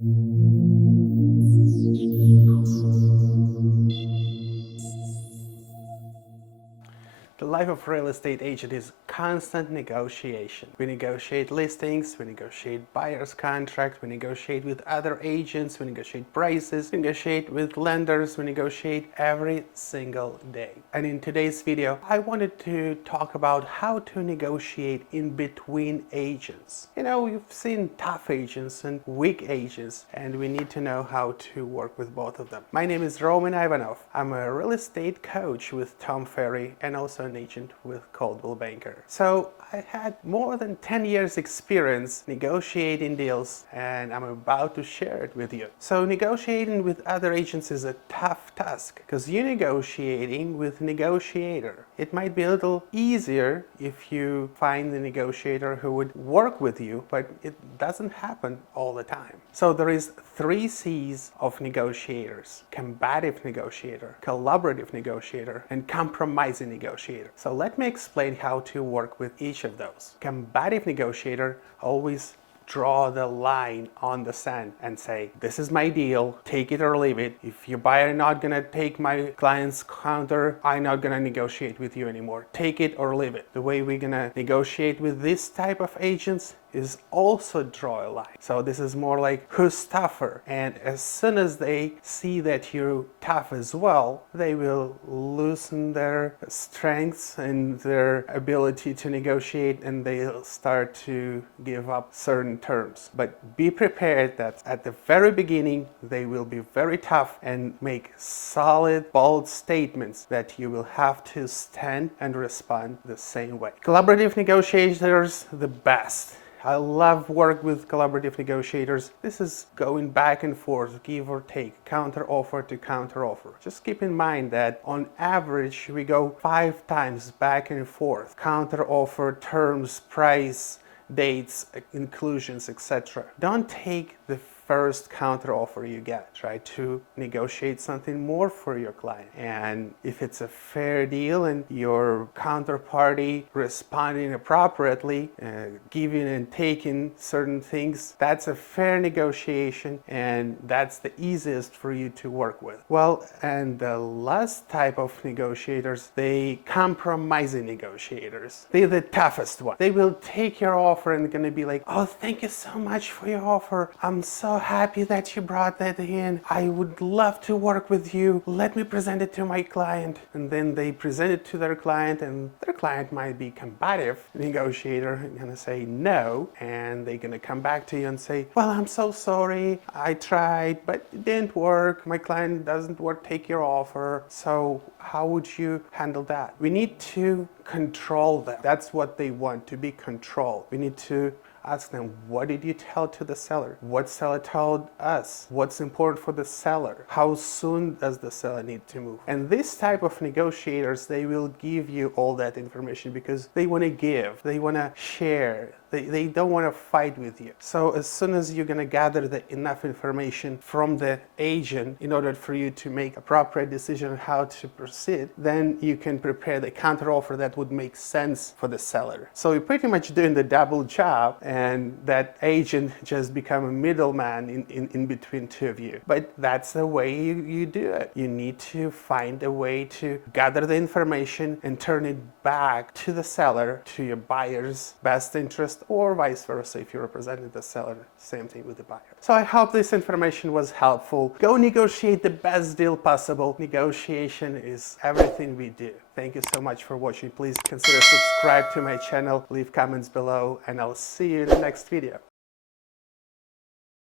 The life of a real estate agent is constant negotiation. We negotiate listings, we negotiate buyer's contracts, we negotiate with other agents, we negotiate prices, we negotiate with lenders, we negotiate every single day. And in today's video, I wanted to talk about how to negotiate in between agents. You know, you've seen tough agents and weak agents, and we need to know how to work with both of them. My name is Roman Ivanov. I'm a real estate coach with Tom Ferry and also an agent with Coldwell Banker. So I had more than 10 years experience negotiating deals, and I'm about to share it with you. So negotiating with other agents is a tough task because you're negotiating with a negotiator. It might be a little easier if you find the negotiator who would work with you, but it doesn't happen all the time. So there is 3 C's of negotiators: combative negotiator, collaborative negotiator, and compromising negotiator. So let me explain how to work with each of those. Combative negotiator always draw the line on the sand and say, this is my deal, take it or leave it. If your buyer not gonna take my client's counter, I'm not gonna negotiate with you anymore. Take it or leave it. The way we're gonna negotiate with this type of agents is also draw a line. So this is more like who's tougher, and as soon as they see that you're tough as well, they will loosen their strengths and their ability to negotiate, and they'll start to give up certain terms. But be prepared that at the very beginning they will be very tough and make solid, bold statements that you will have to stand and respond the same way. Collaborative negotiators, the best. I love work with collaborative negotiators. This is going back and forth, give or take, counter offer to counter offer. Just keep in mind that on average we go 5 times back and forth. Counter offer, terms, price, dates, inclusions, etc. Don't take the first counter offer you get. Try to negotiate something more for your client. And if it's a fair deal and your counterparty responding appropriately, giving and taking certain things, that's a fair negotiation, and that's the easiest for you to work with. Well, and the last type of negotiators, they compromising negotiators. They're the toughest one. They will take your offer and gonna be like, oh, thank you so much for your offer. I'm so happy that you brought that in. I would love to work with you. Let me present it to my client. And then they present it to their client, and their client might be combative negotiator and gonna say no, and they're gonna come back to you and say, well, I'm so sorry, I tried, but it didn't work. My client doesn't work, take your offer. So how would you handle that? We need to control them. That's what they want, to be controlled. We need to ask them, what did you tell to the seller? What seller told us? What's important for the seller? How soon does the seller need to move? And this type of negotiators, they will give you all that information because they want to give, they want to share. They don't want to fight with you. So as soon as you're going to gather enough information from the agent in order for you to make a proper decision on how to proceed, then you can prepare the counteroffer that would make sense for the seller. So you're pretty much doing the double job, and that agent just become a middleman in between two of you. But that's the way you do it. You need to find a way to gather the information and turn it back to the seller, to your buyer's best interest, or vice versa if you're representing the seller. Same thing with the buyer. So I hope this information was helpful. Go negotiate the best deal possible. Negotiation is everything we do. Thank you so much for watching. Please consider subscribe to my channel, leave comments below, and I'll see you in the next video.